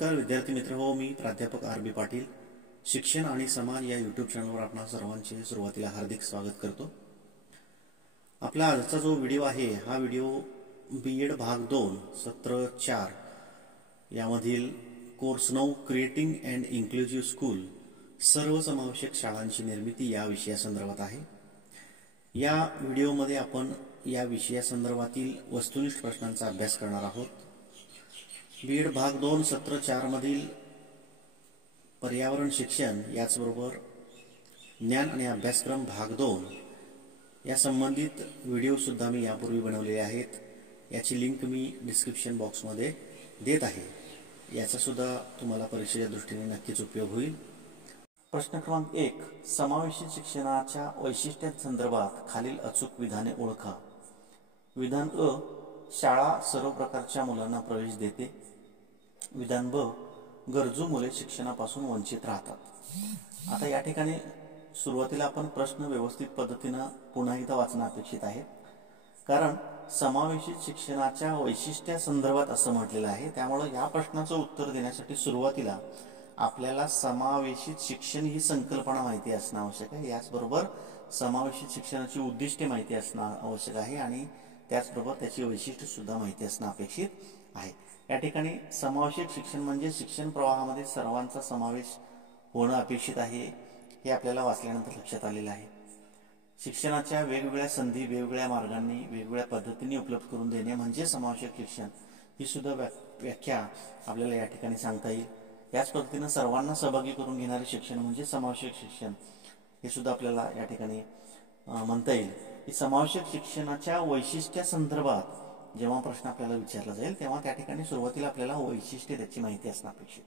नमस्कार विद्यार्थी मित्र हो, मी प्राध्यापक आर.बी. पाटील शिक्षण आणि समाज या यूट्यूब चॅनलवर आपणा सर्वांचे सुरुवातीला हार्दिक स्वागत करतो। आपला आजचा जो व्हिडिओ आहे हा व्हिडिओ बीएड भाग 2 सत्र 4 यामधील course 9 creating and inclusive school सर्वसमावेशक शाळांची निर्मिती या विषयासंदर्भात आहे। या व्हिडिओमध्ये आपण या विषयासंदर्भातील वस्तुनिष्ठ प्रश्नांचा अभ्यास करणार आहोत। बीएड भाग 2 सत्र 4 मधील पर्यावरण शिक्षण याचबरोबर ज्ञान आणि अभ्यासक्रम भाग 2 या संबंधित व्हिडिओ सुद्धा मी यापूर्वी बनवलेले आहेत। याची लिंक मी डिस्क्रिप्शन बॉक्समध्ये देत आहे। याचा सुद्धा तुम्हाला परीक्षेच्या दृष्टीने नक्कीच उपयोग होईल। प्रश्न क्रमांक 1 समावेशित शिक्षणाच्या वैशिष्ट्यांसंदर्भात खालील अचूक विधाने ओळखा। विधान अ शाळा सर्व प्रकारच्या मुलांना प्रवेश देते। विधान ब गरजू मुले शिक्षणापासून वंचित राहतात। आता या ठिकाणी सुरुवातीला आपण प्रश्न व्यवस्थित पद्धतीने पुन्हा एकदा वाचणे अपेक्षित आहे, कारण समावेशित शिक्षणाच्या वैशिष्ट्यांसंदर्भात असं म्हटलेलं आहे। त्यामुळे या प्रश्नाचं उत्तर देण्यासाठी सुरुवातीला आपल्याला समावेशित शिक्षण ही संकल्पना माहिती असणे आवश्यक आहे। याचबरोबर समावेशित शिक्षणाची उद्दिष्टे माहिती असणे आवश्यक आहे आणि त्याचबरोबर त्याची वैशिष्ट्ये सुद्धा माहिती असणे अपेक्षित आहे। या ठिकाणी समावेशित शिक्षण म्हणजे शिक्षण प्रवाहामध्ये सर्वांचा समावेश होणे अपेक्षित आहे, हे आपल्याला वाचल्यानंतर लक्षात आलेलं आहे। शिक्षणाच्या वेगवेगळ्या संधी वेगवेगळ्या मार्गांनी वेगवेगळ्या पद्धतीने उपलब्ध करून देणे म्हणजे समावेशक शिक्षण ही सुद्धा व्याख्या आपल्याला या ठिकाणी सांगता येईल। याच पद्धतीने सर्वांना सहभागी करून घेणारे शिक्षण म्हणजे समावेशक शिक्षण हे सुद्धा आपल्याला या ठिकाणी म्हणता येईल। की समावेशक शिक्षणाच्या वैशिष्ट्यांसंदर्भात जेव्हा प्रश्न आपल्याला विचारला जाईल तेव्हा त्या ठिकाणी सुरुवातीला आपल्याला वैशिष्ट्ये त्याची माहिती असणे अपेक्षित।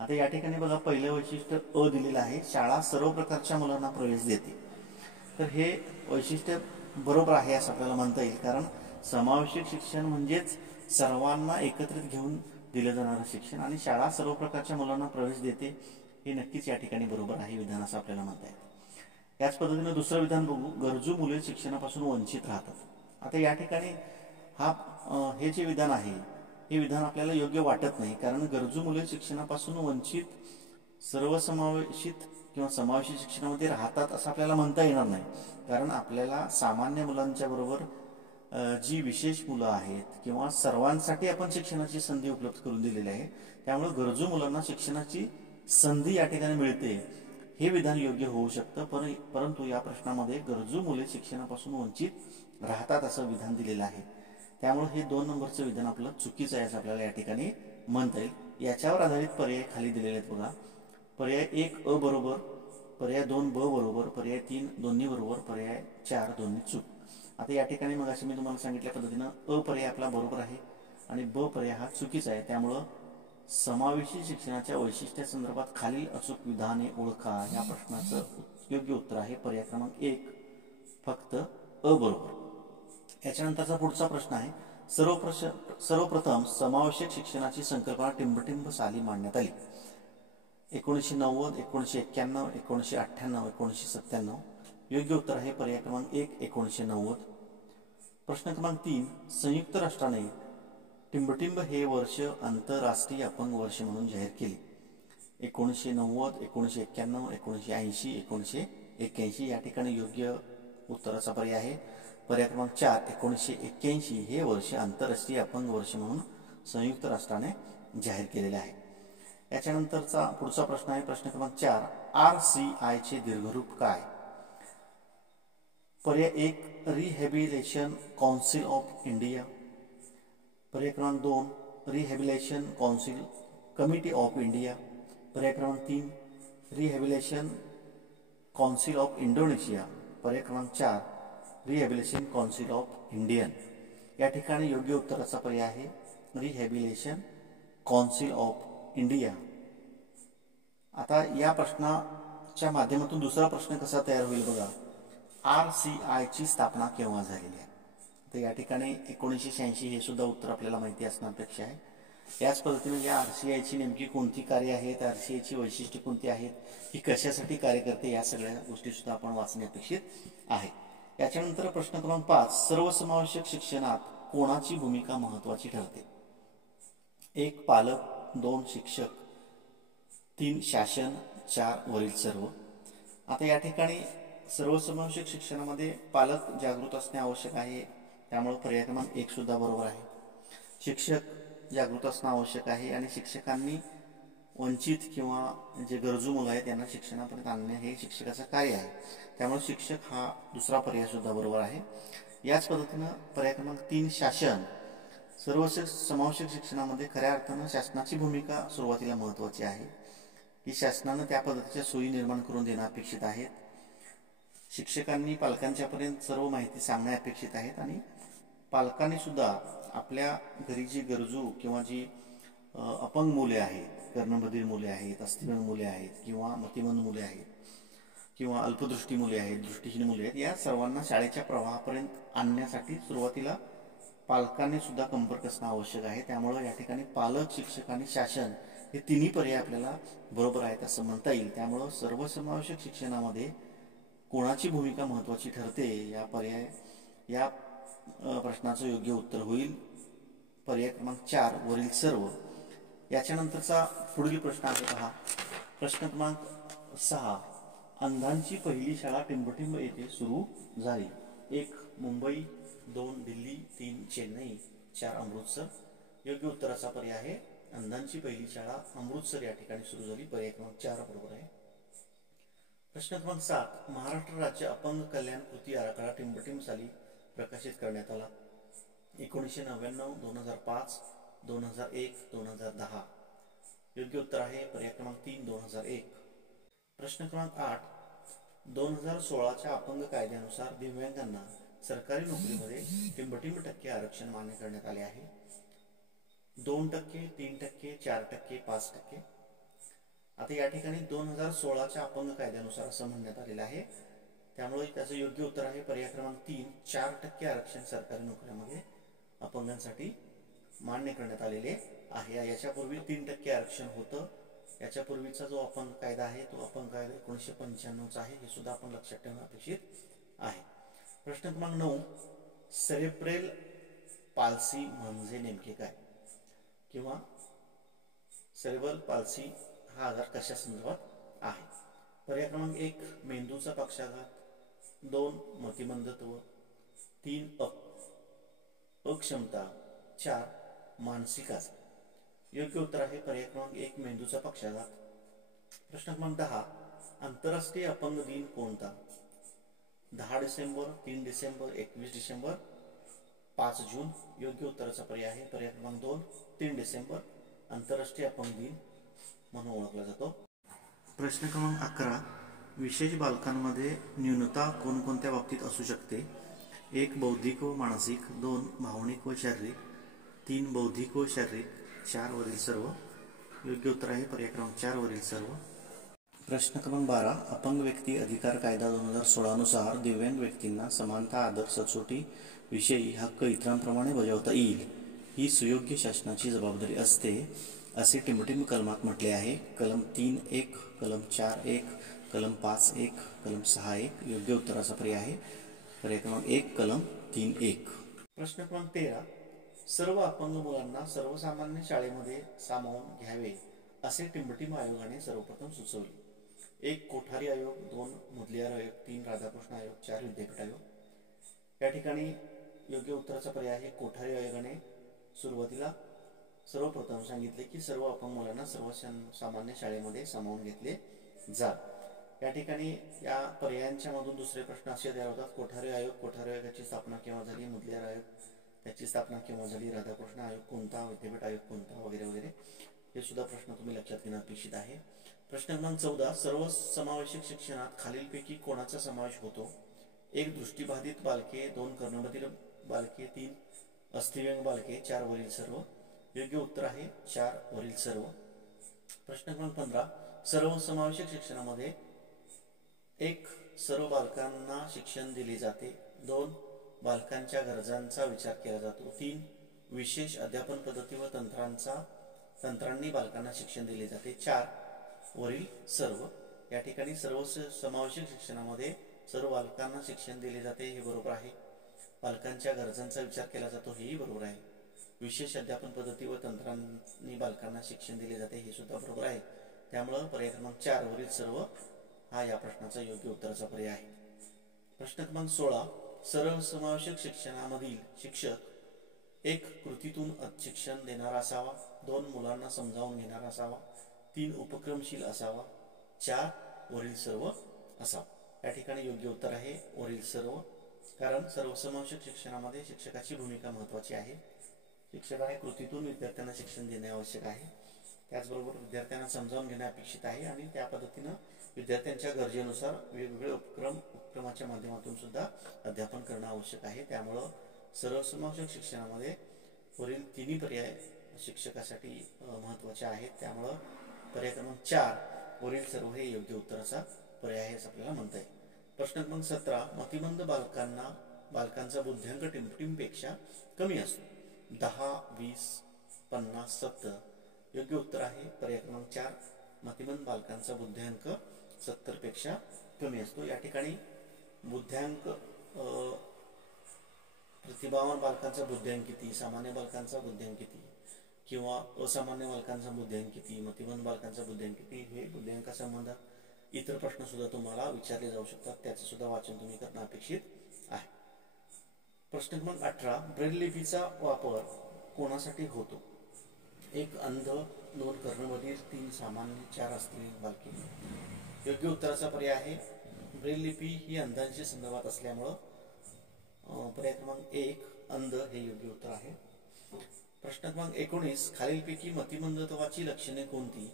आता या ठिकाणी बघा पहिलं वैशिष्ट्य अ दिलेलं आहे, शाळा सर्व प्रकारच्या मुलांना प्रवेश देते। तर हे वैशिष्ट्य बरोबर आहे असं आपल्याला म्हणता येईल, कारण समावेशक शिक्षण म्हणजेच सर्वांना एकत्रित घेऊन दिले जाणारे शिक्षण आणि शाळा सर्व प्रकारच्या मुलांना प्रवेश देते हे नक्कीच या ठिकाणी बरोबर आहे विधान असं आपल्याला म्हणता येईल। याच पद्धतीने दुसरं विधान बघू, गरजू मुले शिक्षणापासून वंचित राहतात। आता या ठिकाणी हे जे विधान आहे हे विधान आपल्याला योग्य वाटत नाही, कारण गरजू मुले शिक्षणापासून वंचित सर्वसमावेशित किंवा समावेशित शिक्षणामध्ये राहतात असं आपल्याला म्हणता येणार नाही, कारण आपल्याला सामान्य मुलांच्या बरोबर जी विशेष मुलं आहेत किंवा सर्वांसाठी आपण शिक्षणाची संधी उपलब्ध करून दिलेली आहे, त्यामुळे गरजू मुलांना शिक्षणाची संधी या ठिकाणी मिळते हे विधान योग्य होऊ शकतं। परंतु या प्रश्नामध्ये गरजू मुले शिक्षणापासून वंचित राहतात असं विधान दिलेलं आहे, त्यामुळे हे 2 नंबरचं विधान आपलं चुकीचं आहे असं आपल्याला या ठिकाणी म्हणता येईल। याच्यावर आधारित पर्याय खाली दिलेले आहेत बघा। पर्याय 1 अ बरोबर, पर्याय 2 ब बरोबर, पर्याय 3 दोन्ही बरोबर, पर्याय 4 दोन्ही चूक। आता या ठिकाणी मग असे मी तुम्हाला सांगितल्या पद्धतीनं अ पर्याय आपला बरोबर आहे आणि ब पर्याय हा चुकीचा आहे। त्यामुळं समावेशी शिक्षणाच्या वैशिष्ट्यांसंदर्भात खालील अचूक विधाने ओळखा या प्रश्नाचं योग्य उत्तर आहे पर्याय क्रमांक 1 फक्त अ बरोबर। याच्यानंतरचा पुढचा प्रश्न आहे, सर्वप्रथम समावेशक शिक्षणाची संकल्पना टिंबटिंब साली मांडण्यात आली। 1990, 1991, 1998, 1997। योग्य उत्तर आहे पर्याय क्रमांक 1 1990। प्रश्न क्रमांक 3 संयुक्त राष्ट्राने टिंबटिंब हे वर्ष आंतरराष्ट्रीय अपंग वर्ष म्हणून जाहीर केले। 1990, 1991, 1980, 1981। या ठिकाणी योग्य उत्तराचा पर्याय आहे पर्याय क्रमांक 4 1981 हे वर्ष आंतरराष्ट्रीय अपंग वर्ष म्हणून संयुक्त राष्ट्राने जाहीर केलेले आहे। याच्यानंतरचा पुढचा प्रश्न आहे प्रश्न क्रमांक 4 RCI चे दीर्घरूप काय। पर्याय 1 रिहॅबिलिटेशन काउन्सिल ऑफ इंडिया, पर्याय क्रमांक 2 rehabilitation council committee of India, पर्याय क्रमांक 3 रिहॅबिलिटेशन काउन्सिल ऑफ इंडोनेशिया, पर्याय क्रमांक 4 रिहॅबिलिटेशन काउन्सिल ऑफ इंडियन। या ठिकाणी योग्य उत्तराचा पर्याय आहे रिहॅबिलिटेशन काउन्सिल ऑफ इंडिया। आता या प्रश्नाच्या माध्यमातून दुसरा प्रश्न कसा तयार होईल बघा, RCI ची स्थापना केव्हा झालेली आहे। तर या ठिकाणी 1986 हे सुद्धा उत्तर आपल्याला माहिती असणं अपेक्षित आहे। याच पद्धतीने या RCI ची नेमकी कोणती कार्य आहेत, RCI ची वैशिष्ट्ये कोणती आहेत, ही कशासाठी कार्य करते, या सगळ्या गोष्टी सुद्धा आपण वाचणे अपेक्षित आहे। याच्यानंतर प्रश्न क्रमांक 5 सर्वसमावेशक शिक्षणात कोणाची भूमिका महत्त्वाची ठरते। 1 पालक, 2 शिक्षक, 3 शासन, 4 वरील सर्व. आता या ठिकाणी सर्वसमावेशक शिक्षणामध्ये पालक जागृत असणे आवश्यक आहे, त्यामुळे पर्याय क्रमांक 1 सुद्धा बरोबर आहे. शिक्षक जागृत असणं आवश्यक आहे आणि शिक्षकांनी वंचित किंवा जे गरजू मुलं आहेत त्यांना शिक्षणापर्यंत आणणे हे शिक्षकाचं कार्य आहे, त्यामुळे शिक्षक हा दुसरा पर्याय सुद्धा बरोबर आहे. याच पद्धतीनं पर्याय क्रमांक 3 शासन, सर्वसमावेशक शिक्षणामध्ये खऱ्या अर्थानं शासनाची भूमिका सुरुवातीला महत्त्वाची आहे, की शासनानं त्या पद्धतीच्या सोयी निर्माण करून देणं अपेक्षित आहेत. शिक्षकांनी पालकांच्यापर्यंत सर्व माहिती सांगणे अपेक्षित आहेत आणि पालकांनी सुद्धा आपल्या घरी जी गरजू किंवा जी अपंग मुले आहेत, कर्णबधिर मुले आहेत, अस्थिव्यंग मुले आहेत किंवा मतिमंद मुले आहेत किंवा अल्पदृष्टी मुले आहेत, दृष्टिहीन मुले आहेत, या सर्वांना शाळेच्या प्रवाहापर्यंत आणण्यासाठी सुरुवातीला पालकांनी सुद्धा संपर्क असणं आवश्यक आहे. त्यामुळं या ठिकाणी पालक, शिक्षक आणि शासन हे तिन्ही पर्याय आपल्याला बरोबर आहेत असं म्हणता येईल. त्यामुळं सर्वसमावेशक शिक्षणामध्ये कोणाची भूमिका महत्त्वाची ठरते या प्रश्नाचं योग्य उत्तर होईल पर्याय क्रमांक 4 वरील सर्व. याच्यानंतरचा पुढील प्रश्न आहे पहा. प्रश्न क्रमांक 6. अंधांची पहिली शाळा टिंबटिंब येथे सुरू झाली. 1 मुंबई, 2 दिल्ली, 3 चेन्नई, 4 अमृतसर. योग्य उत्तराचा पर्याय आहे अंधांची पहिली शाळा अमृतसर या ठिकाणी सुरू झाली. पर्याय क्रमांक 4 बरोबर आहे. प्रश्न क्रमांक 7. महाराष्ट्र राज्य अपंग कल्याण कृती आराखडा टिंबटिंब साली प्रकाशित करण्यात आला. 1999, 2005, 2001, 2010. योग्य उत्तर आहे पर्याय क्रमांक 3 2001. प्रश्न क्रमांक 8. 2016च्या अपंग कायद्यानुसार दिव्यांगांना सरकारी नोकरीमध्ये टिंबटिंब टक्के आरक्षण मान्य करण्यात आले आहे. 2%, 3%, 4%, 5%. आता या ठिकाणी 2016च्या अपंग कायद्यानुसार असं म्हणण्यात आलेलं आहे, त्यामुळे त्याचं योग्य उत्तर आहे पर्याय क्रमांक 3 4% आरक्षण सरकारी नोकऱ्यामध्ये अपंगांसाठी मान्य करण्यात आलेले आहे. याच्यापूर्वी 3% आरक्षण होतं. याच्यापूर्वीचा जो अपंग कायदा आहे तो अपंग कायदा 1995चा आहे, हे सुद्धा आपण लक्षात ठेवणं अपेक्षित आहे. प्रश्न क्रमांक 9. सेरेब्रल पाल्सी म्हणजे नेमके काय, किंवा सेरेब्रल पाल्सी हा आजार कशा संदर्भात आहे. पर्याय क्रमांक 1 मेंदूचा पक्षाघात, 2 मतिमंदत्व, 3 अक्षमता, 4 मानसिक आजार. योग्य उत्तर आहे पर्याय क्रमांक 1 मेंदूचा पक्षाघात. प्रश्न क्रमांक 10. आंतरराष्ट्रीय अपंग दिन कोणता. 10 डिसेंबर, 3 डिसेंबर, 21 डिसेंबर, 5 जून. योग्य उत्तराचा पर्याय आहे पर्याय क्रमांक 2 3 डिसेंबर आंतरराष्ट्रीय अपंग दिन म्हणून ओळखला जातो. प्रश्न क्रमांक 11. विशेष बालकांमध्ये न्यूनता कोणकोणत्या बाबतीत असू शकते. 1 बौद्धिक व मानसिक, 2 भावनिक व शारीरिक, 3 बौद्धिक व शारीरिक, 4 वरील सर्व. योग्य उत्तर आहे पर्याय क्रमांक 4 वरील सर्व. प्रश्न क्रमांक 12. अपंग व्यक्ती अधिकार कायदा 2016 नुसार दिव्यांग व्यक्तींना समानता, आदर, सचोटी विषयी हक्क इतरांप्रमाणे बजावता येईल ही सुयोग्य शासनाची जबाबदारी असते असे टिंबटिंब कलमात म्हटले आहे. कलम 3.1, कलम 4.1, कलम 5.1, कलम 6.1. योग्य उत्तराचा पर्याय आहे पर्याय क्रमांक 1 कलम 3.1. प्रश्न क्रमांक 13. सर्व अपंग मुलांना सर्वसामान्य शाळेमध्ये सामावून घ्यावे असे टिंबटिंब आयोगाने सर्वप्रथम सुचवले. 1 कोठारी आयोग, 2 मुदलियार आयोग, 3 राधाकृष्ण आयोग, 4 विद्यापीठ आयोग. या ठिकाणी योग्य उत्तराचा पर्याय आहे कोठारी आयोगाने सुरुवातीला सर्वप्रथम सांगितले की सर्व अपंग मुलांना सर्वसामान्य शाळेमध्ये सामावून घेतले जा. या ठिकाणी या पर्यायांच्या मधून दुसरे प्रश्न असे तयार होतात. कोठारी आयोगाची स्थापना केव्हा झाली, मुदलियार आयोग त्याची स्थापना केव्हा झाली, राधाकृष्ण आयोग कोणता, विद्यापीठ आयोग कोणता, वगैरे वगैरे. हे सुद्धा प्रश्न तुम्ही लक्षात घेणं अपेक्षित आहे. प्रश्न क्रमांक 14. सर्व समावेशक शिक्षणात खालीलपैकी कोणाचा समावेश होतो. 1 दृष्टिबाधित बालके, 2 कर्णबधिर बालके, 3 अस्थिव्यंग बालके, 4 वरील सर्व. योग्य उत्तर आहे 4 वरील सर्व. प्रश्न क्रमांक 15. सर्व समावेशक शिक्षणामध्ये 1 सर्व बालकांना शिक्षण दिले जाते, 2 बालकांच्या गरजांचा विचार केला जातो, 3 विशेष अध्यापन पद्धती व तंत्रांनी बालकांना शिक्षण दिले जाते, 4 वरील सर्व. या ठिकाणी सर्व समावेशक शिक्षणामध्ये सर्व बालकांना शिक्षण दिले जाते हे बरोबर आहे. बालकांच्या गरजांचा विचार केला जातो हेही बरोबर आहे. विशेष अध्यापन पद्धती व तंत्रांनी बालकांना शिक्षण दिले जाते हे सुद्धा बरोबर आहे. त्यामुळं पर्याय क्रमांक 4 वरील सर्व हा या प्रश्नाचा योग्य उत्तराचा पर्याय आहे. प्रश्न क्रमांक 16. सर्वसमावेशक शिक्षणामधील शिक्षक 1. कृतीतून शिक्षण देणारा असावा, 2. मुलांना समजावून घेणारा असावा, 3. उपक्रमशील असावा, 4. वरील सर्व असावा. या ठिकाणी योग्य उत्तर आहे वरील सर्व, कारण सर्वसमावेशक शिक्षणामध्ये शिक्षकाची भूमिका महत्त्वाची आहे. शिक्षकाने कृतीतून विद्यार्थ्यांना शिक्षण देणे आवश्यक आहे, त्याचबरोबर विद्यार्थ्यांना समजावून घेणे अपेक्षित आहे आणि त्या पद्धतीनं विद्यार्थ्यांच्या गरजेनुसार वेगवेगळे उपक्रमाच्या माध्यमातून सुद्धा अध्यापन करणं आवश्यक आहे. त्यामुळं सर्वसमावेशक शिक्षणामध्ये वरील तिन्ही पर्याय शिक्षकासाठी महत्त्वाचे आहेत. त्यामुळं पर्याय क्रमांक 4 वरील सर्व हे योग्य उत्तराचा पर्याय आहे असं आपल्याला म्हणता येईल. प्रश्न क्रमांक 17. मतिमंद बालकांचा बुद्ध्यांक टिमटिमपेक्षा कमी असतो. 10, 20, 50, 70. योग्य उत्तर आहे पर्याय क्रमांक 4. मतिमंद बालकांचा बुद्ध्यांक 70 पेक्षा कमी असतो. या ठिकाणी बुद्ध्यांक प्रतिभावान बालकांचा बुद्ध्यांक किती, सामान्य बालकांचा बुद्ध्यांक किती किंवा असामान्य बालकांचा बुद्ध्यांक किती, मतिमंद बालकांचा बुद्ध्यांक किती, हे बुद्ध्यांकासंबंधात इतर प्रश्न सुद्धा तुम्हाला विचारले जाऊ शकतात. त्याचं सुद्धा वाचन तुम्ही करणं अपेक्षित आहे. प्रश्न क्रमांक 18. ब्रेल लिपीचा वापर कोणासाठी होतो. 1. अंध, 2. कर्णबधीर, 3. सामान्य, 4. असलेली बालके. योग्य उत्तराचा पर्याय आहे ब्रेल लिपी ही अंधांशी संदर्भात असल्यामुळं पर्याय क्रमांक 1 अंध हे योग्य उत्तर आहे. प्रश्न क्रमांक 19. खालीलपैकी मतिमंदत्वाची लक्षणे कोणती.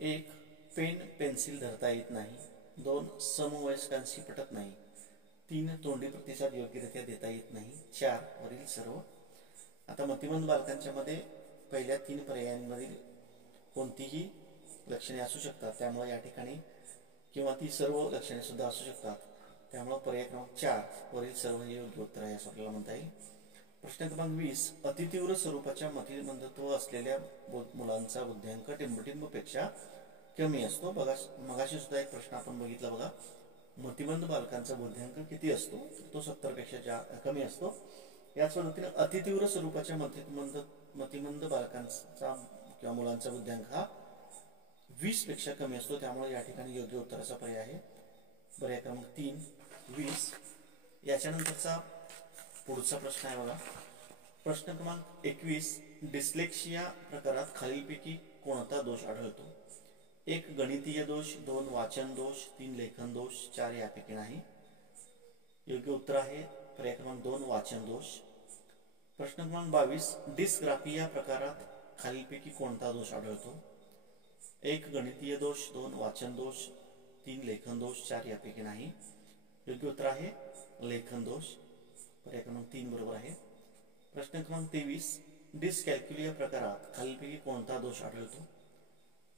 1. पेन पेन्सिल धरता येत नाही, 2. समवयस्कांशी पटत नाही, 3. तोंडी प्रतिसाद योग्यरित्या देता येत नाही, 4. वरील सर्व. आता मतिमंद बालकांच्या मध्ये पहिल्या 3 पर्यायांमधील कोणतीही लक्षणे असू शकतात, त्यामुळे या ठिकाणी किंवा ती सर्व लक्षणे सुद्धा असू शकतात. त्यामुळे पर्याय क्रमांक 4 वरील सर्व हे योग्य उत्तर आहे असं आपल्याला म्हणता येईल. प्रश्न क्रमांक 20. अतितीव्र स्वरूपाच्या मतिमंदत्व असलेल्या मुलांचा बुद्ध्यांक टिंबटिंबपेक्षा कमी असतो. बघा मगाशी सुद्धा एक प्रश्न आपण बघितला बघा, मतिमंद बालकांचा बुद्ध्यांक किती असतो, तो 70 पेक्षा कमी असतो. याच पद्धतीने अतितीव्र स्वरूपाच्या मतिमंद बालकांचा किंवा मुलांचा बुद्ध्यांक हा 20 पेक्षा कमी असतो. त्यामुळे या ठिकाणी योग्य उत्तराचा पर्याय आहे पर्याय क्रमांक 3 20. याच्यानंतरचा पुढचा प्रश्न आहे बघा, प्रश्न क्रमांक 21. डिस्लेक्सिया प्रकारात खालीलपैकी कोणता दोष आढळतो. 1. गणितीय दोष, 2. वाचन दोष, 3. लेखन दोष, 4. यापैकी नाही. योग्य उत्तर आहे पर्याय क्रमांक 2 वाचन दोष. प्रश्न क्रमांक 22. डिस्ग्राफिया प्रकारात खालीलपैकी कोणता दोष आढळतो. 1. गणितीय दोष, 2. वाचन दोष, 3. लेखन दोष, 4. यापैकी नाही. योग्य उत्तर आहे लेखन दोष. पर्याय क्रमांक 3 बरोबर आहे. प्रश्न क्रमांक 23. डिस्कॅल्क्युलिया प्रकारात खालीलपैकी कोणता दोष आढळतो.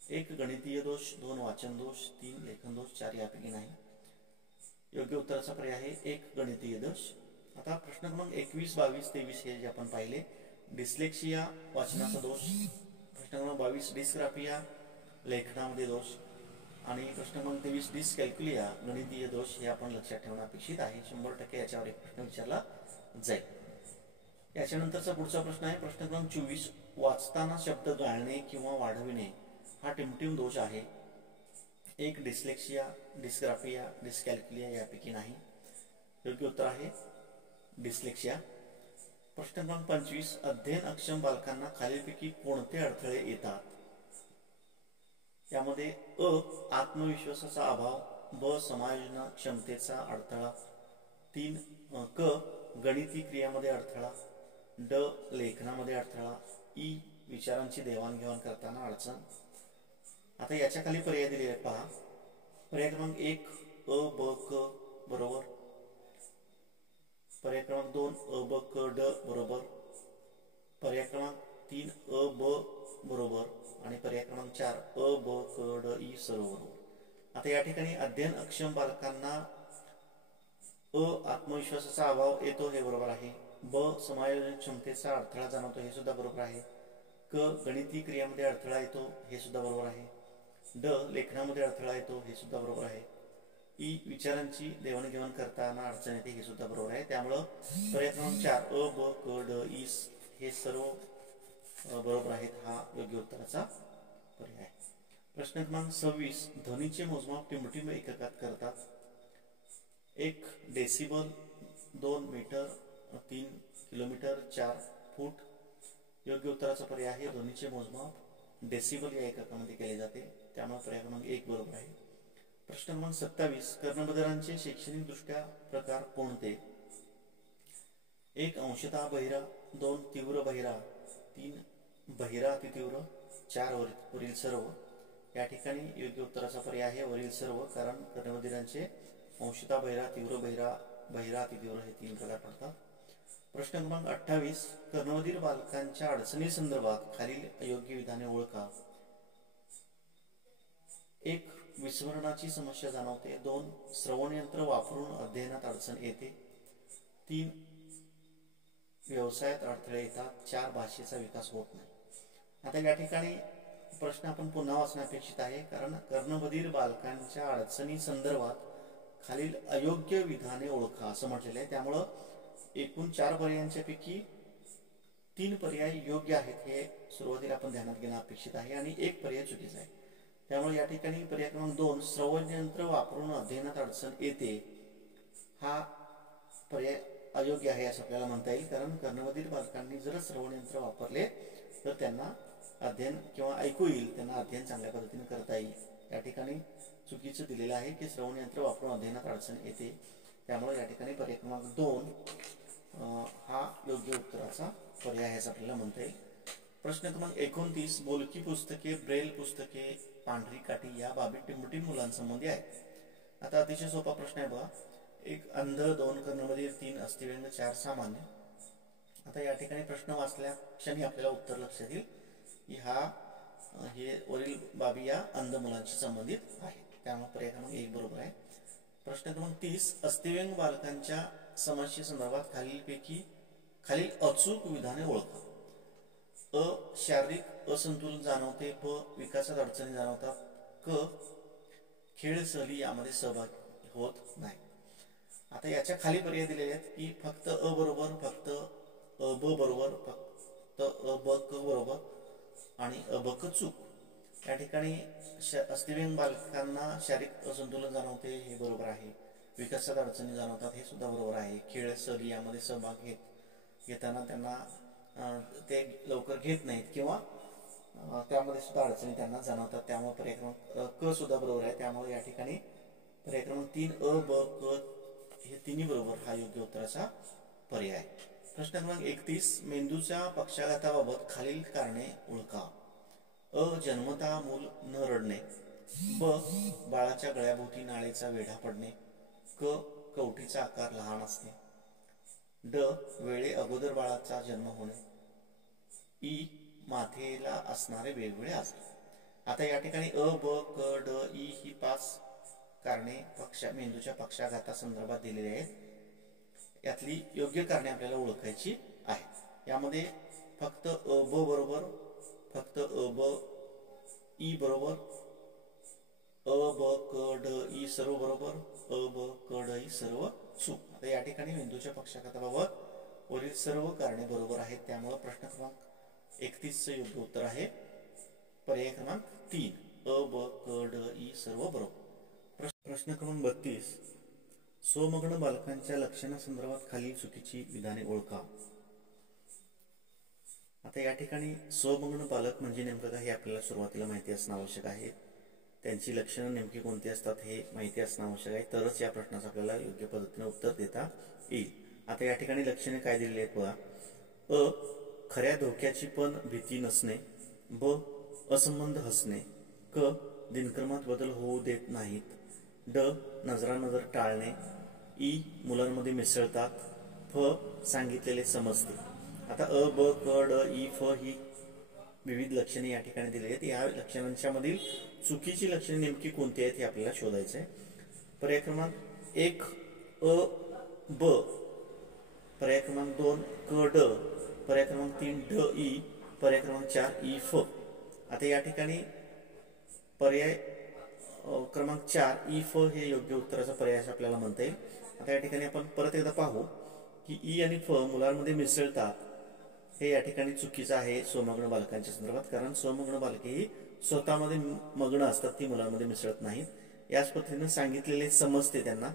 1. गणितीय दोष, 2. वाचन दोष, 3. लेखन दोष, 4. यापैकी नाही. योग्य उत्तराचा पर्याय आहे 1. गणितीय दोष. आता प्रश्न क्रमांक 21, 22, 23 हे जे आपण पाहिले, डिस्लेक्सिया वाचनाचा दोष, प्रश्न क्रमांक 22 डिस्ग्राफिया लेखनामध्ये दोष आणि प्रश्न क्रमांक 23 डिस्कॅल्क्युलिया गणितीय दोष हे आपण लक्षात ठेवणं अपेक्षित आहे. 100% याच्यावर एक प्रश्न विचारला जाईल. याच्यानंतरचा पुढचा प्रश्न आहे प्रश्न क्रमांक 24. वाचताना शब्द गाळणे किंवा वाढविणे हा टिमटिम दोष आहे. 1. डिस्लेक्सिया, डिस्ग्राफिया, डिस्कॅल्क्युलिया यापैकी नाही. योग्य उत्तर आहे डिस्लेक्सिया. प्रश्न क्रमांक 25. अध्ययन अक्षम बालकांना खालीलपैकी कोणते अडथळे येतात. यामध्ये अ. आत्मविश्वासाचा अभाव, ब. समायोजन क्षमतेचा अडथळा, 3. क. गणिती क्रियामध्ये अडथळा, ड. लेखनामध्ये अडथळा, ई. विचारांची देवाणघेवाण करताना अडचण. आता याच्या खाली पर्याय दिलेले पहा. पर्याय क्रमांक 1 अ ब क बरोबर, पर्याय क्रमांक 2 अ ब क ड बरोबर, पर्याय क्रमांक 3 अ ब बरोबर आणि पर्याय क्रमांक 4 अ ब क ड ई सर्व बरोबर. आता या ठिकाणी अध्ययन अक्षम बालकांना अ. आत्मविश्वासाचा अभाव येतो हे बरोबर आहे, ब. समायोजन क्षमतेचा अडथळा जाणवतो हे सुद्धा बरोबर आहे, क. गणिती क्रियामध्ये अडथळा येतो हे सुद्धा बरोबर आहे, ड. लेखनामध्ये अडथळा येतो हे सुद्धा बरोबर आहे, ई. विचारांची देवाणघेवाण करताना अडचण येते हे सुद्धा बरोबर आहे. त्यामुळं पर्याय क्रमांक 4 अ ब क ड ई हे सर्व बरोबर आहेत, हा योग्य उत्तराचा पर्याय. प्रश्न क्रमांक 26. ध्वनीचे मोजमाप टिंबटिंब एककात करतात. 1 डेसिबल, 2 मीटर, 3 किलोमीटर, 4 फूट. योग्य उत्तराचा पर्याय आहे ध्वनीचे मोजमाप डेसिबल या एककामध्ये केले जाते, त्यामुळे पर्याय क्रमांक 1 बरोबर आहे. प्रश्न क्रमांक 27. कर्णबधिरांचे शैक्षणिक दृष्ट्या प्रकार कोणते? 1 अंशतः बहिरा, 2 तीव्र बहिरा, 3 बहिरा अतितीव्र, 4 वरील सर्व. या ठिकाणी योग्य उत्तराचा पर्याय आहे वरील सर्व, कारण कर्णबधिरांचे अंशतः बहिरा, तीव्र बहिरा, बहिरा अतितीव्र हे 3 प्रकार पडतात. प्रश्न क्रमांक 28. कर्णबधिर बालकांच्या अडचणी संदर्भात खालील अयोग्य विधाने ओळखा. 1 विस्मरणाची समस्या जाणवते, 2 श्रवण यंत्र वापरून अध्ययनात अडचण येते, 3 व्यवसायात अडथळे येतात, 4 भाषेचा विकास होत नाही. आता या ठिकाणी प्रश्न आपण पुन्हा वाचणे अपेक्षित आहे, कारण कर्णबधिर बालकांच्या अडचणी संदर्भात खालील अयोग्य विधाने ओळखा असं म्हटलेलं आहे. त्यामुळं एकूण 4 पर्यायांच्या पैकी 3 पर्याय योग्य आहेत हे सुरुवातीला आपण ध्यानात घेणं अपेक्षित आहे आणि 1 पर्याय चुकीचा आहे. त्यामुळे या ठिकाणी पर्याय क्रमांक 2 श्रवण यंत्र वापरून अध्ययनात अडचण येते हा पर्याय अयोग्य आहे असं आपल्याला म्हणता येईल, कारण कर्णबधिर बालकांनी जर श्रवण यंत्र वापरले तर त्यांना अध्ययन किंवा ऐकू येईल, त्यांना अध्ययन चांगल्या पद्धतीने करता येईल. या ठिकाणी चुकीचं दिलेलं आहे की श्रवण यंत्र वापरून अध्ययनात अडचण येते, त्यामुळे या ठिकाणी पर्याय क्रमांक 2 हा योग्य उत्तराचा पर्याय आहे असं आपल्याला म्हणता येईल. प्रश्न क्रमांक 29. बोलकी पुस्तके, ब्रेल पुस्तके, पांढरी काठी या बाबी टिंबटिंब मुलांसंबंधी आहेत. आता अतिशय सोपा प्रश्न आहे बघा. 1 अंध, 2 कर्णबधिर, 3 अस्थिव्यंग, 4 सामान्य. आता या ठिकाणी प्रश्न वाचल्या क्षणी आपल्याला उत्तर लक्षात येईल की हे वरील बाबी या अंध मुलांशी संबंधित आहे, त्यामुळे पर्याय क्रमांक 1 बरोबर आहे. प्रश्न क्रमांक 30. अस्थिव्यंग बालकांच्या समस्येसंदर्भात खालील अचूक विधाने ओळखा. अ शारीरिक असंतुलन जाणवते, ब विकासात अडचणी जाणवतात, क खेळ सहली यामध्ये सहभागी होत नाही. आता याच्या खाली पर्याय दिलेले आहेत की फक्त अ बरोबर, फक्त अ ब बरोबर, फक्त अ ब क बरोबर आणि अ ब क चूक. या ठिकाणी अस्थिव्यंग बालकांना शारीरिक असंतुलन जाणवते हे बरोबर आहे, विकासात अडचणी जाणवतात हे सुद्धा बरोबर आहे, खेळ सहली यामध्ये सहभाग घेताना त्यांना ते लवकर घेत नाहीत किंवा त्यामध्ये सुद्धा अडचणी त्यांना जाणवतात, त्यामुळे पर्याय क्रमांक क सुद्धा बरोबर आहे. त्यामुळे या ठिकाणी पर्याय क्रमांक 3 अ ब क हे तिन्ही बरोबर हा योग्य उत्तराचा पर्याय. प्रश्न क्रमांक 31. मेंदूच्या पक्षाघाताबाबत खालील कारणे ओळखा. अ जन्मतः मूल न रडणे, ब बाळाच्या गळ्याभोवती नाळेचा वेढा पडणे, क कवटीचा आकार लहान असणे, ड वेळे अगोदर बाळाचा जन्म होणे, ई माथेला असणारे वेगवेगळे आजार. आता या ठिकाणी अ ब क ड ई ही 5 कारणे मेंदूच्या पक्षाघातासंदर्भात दिलेली आहेत. यातली योग्य कारणे आपल्याला ओळखायची आहेत. यामध्ये फक्त अ ब बरोबर, फक्त अ ब ई बरोबर, अ ब क ड ई सर्व बरोबर, अ ब क ड ई सर्व चूक. आता या ठिकाणी मेंदूच्या पक्षाघाताबाबत वरील सर्व कारणे बरोबर आहेत, त्यामुळे प्रश्न क्रमांक 31 चे योग्य उत्तर आहे पर्याय क्रमांक 3 अ ब क ड ई सर्व बरोबर. प्रश्न क्रमांक 32. स्वमग्न बालकांच्या लक्षणासंदर्भात खालील चुकीची विधाने ओळखा. आता या ठिकाणी स्वमग्न बालक म्हणजे नेमकं काय हे आपल्याला सुरुवातीला माहिती असणं आवश्यक आहे. त्यांची लक्षणं नेमकी कोणती असतात हे माहिती असणं आवश्यक आहे, तरच या प्रश्नाचं आपल्याला योग्य पद्धतीने उत्तर देता येईल. आता या ठिकाणी लक्षणे काय दिलेली आहेत बघा. अ खऱ्या धोक्याची पण भीती नसणे, ब असंबंध हसणे, क दिनक्रमात बदल होऊ देत नाहीत, ड नजरानजर टाळणे, ई मुलांमध्ये मिसळतात, फ सांगितलेले समजते. आता अ ब क ड ई फ ही विविध लक्षणे या ठिकाणी दिली आहेत. या लक्षणांच्या मधील चुकीची लक्षणे नेमकी कोणती आहेत हे आपल्याला शोधायचं आहे. पर्याय क्रमांक 1 अ ब, पर्याय क्रमांक 2 क ड, पर्याय क्रमांक 3 ड ई, पर्याय क्रमांक 4 ई फ. आता या ठिकाणी पर्याय क्रमांक 4 ई फ हे योग्य उत्तराचा पर्याय असं आपल्याला म्हणता येईल. आता या ठिकाणी आपण परत एकदा पाहू की ई आणि फ मुलांमध्ये मिसळतात हे या ठिकाणी चुकीचं आहे स्वमग्न बालकांच्या संदर्भात, कारण स्वमग्न बालके ही स्वतःमध्ये मग्न असतात, ती मुलांमध्ये मिसळत नाहीत। याच पद्धतीने सांगितलेले समजते त्यांना,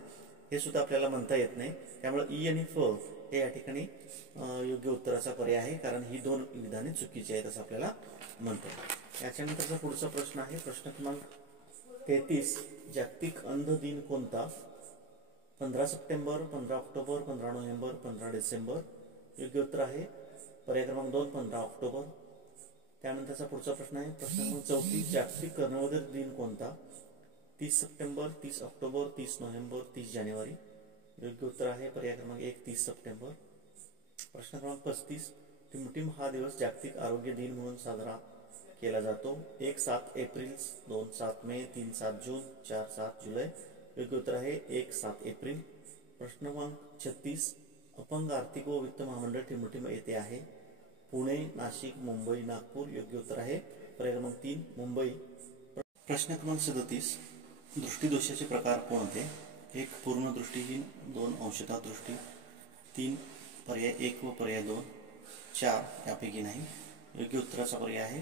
हे सुद्धा आपल्याला म्हणता येत नाही। त्यामुळे ई आणि फ हे या ठिकाणी योग्य उत्तराचा पर्याय आहे, कारण ही दोन विधाने चुकीची आहेत असं आपल्याला म्हणतात। याच्यानंतरचा पुढचा प्रश्न आहे प्रश्न क्रमांक 33, जागतिक अंध दिन कोणता? 15 सप्टेंबर, 15 ऑक्टोबर, 15 नोव्हेंबर, 15 डिसेंबर। योग्य उत्तर आहे पर्याय क्रमांक 2, 15 ऑक्टोबर। त्यानंतरचा पुढचा प्रश्न आहे प्रश्न क्रमांक 34, जागतिक कर्णबधिर दिन कोणता? 30 सप्टेंबर, 30 ऑक्टोबर, 30 नोव्हेंबर, 30 जानेवारी। योग्य उत्तर आहे पर्याय क्रमांक 1, 30 सप्टेंबर। प्रश्न क्रमांक 35, टिमटिम हा दिवस जागतिक आरोग्य दिन म्हणून साजरा केला जातो। 1, 7 एप्रिल, 2, 7 मे, 3, 7 जून, 4, 7 जुलै। योग्य उत्तर आहे 1, 7 एप्रिल। प्रश्न क्रमांक 36, अपंग आर्थिक व वित्त महामंडळ टिमटिम येथे आहे। पुणे, नाशिक, मुंबई, नागपूर। योग्य उत्तर आहे पर्याय क्रमांक 3, मुंबई। प्रश्न क्रमांक 37, दृष्टिदोषाचे प्रकार कोणते? 1, पूर्ण दृष्टिहीन, 2, अंशतः दृष्टी, 3 पर्याय 1 व पर्याय 2, 4 यापैकी नाही। योग्य उत्तराचा पर्याय आहे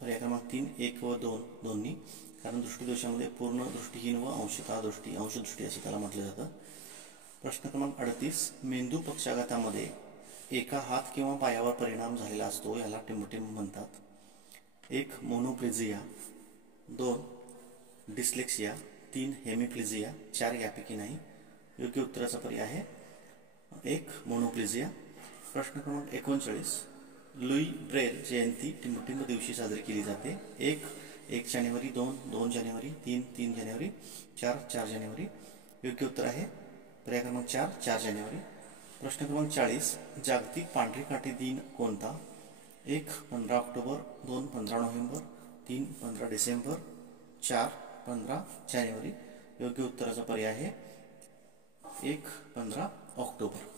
पर्याय क्रमांक 3, 1 व 2 दोन्ही, कारण दृष्टिदोषामध्ये पूर्ण दृष्टिहीन व अंशतः दृष्टी, अंशदृष्टी असे त्याला म्हटलं जातं। प्रश्न क्रमांक 38, मेंदू पक्षाघातामध्ये एका हात किंवा पायावर परिणाम झालेला असतो, याला टिमटिम म्हणतात। 1, मोनोप्लेजिया, 2 डिस्लेक्सिया, 3 हेमिप्लेजिया, 4 यापैकी नाही। योग्य उत्तराचा पर्याय आहे 1, मोनोप्लेजिया। प्रश्न क्रमांक 39, लुई ब्रेल जयंती टिमटिम दिवशी साजरी केली जाते। 1 जानेवारी, 2 जानेवारी, 3 जानेवारी, 4 जानेवारी। योग्य उत्तर आहे पर्याय क्रमांक 4 जानेवारी। प्रश्न क्रमांक 40, जागतिक पांढरी काठी दिन कोणता? 1, 15 ऑक्टोबर, 2, 15 नोव्हेंबर, 3, 15 डिसेंबर, 4, 15 जानेवारी। योग्य उत्तराचा पर्याय आहे 1, 15 ऑक्टोबर।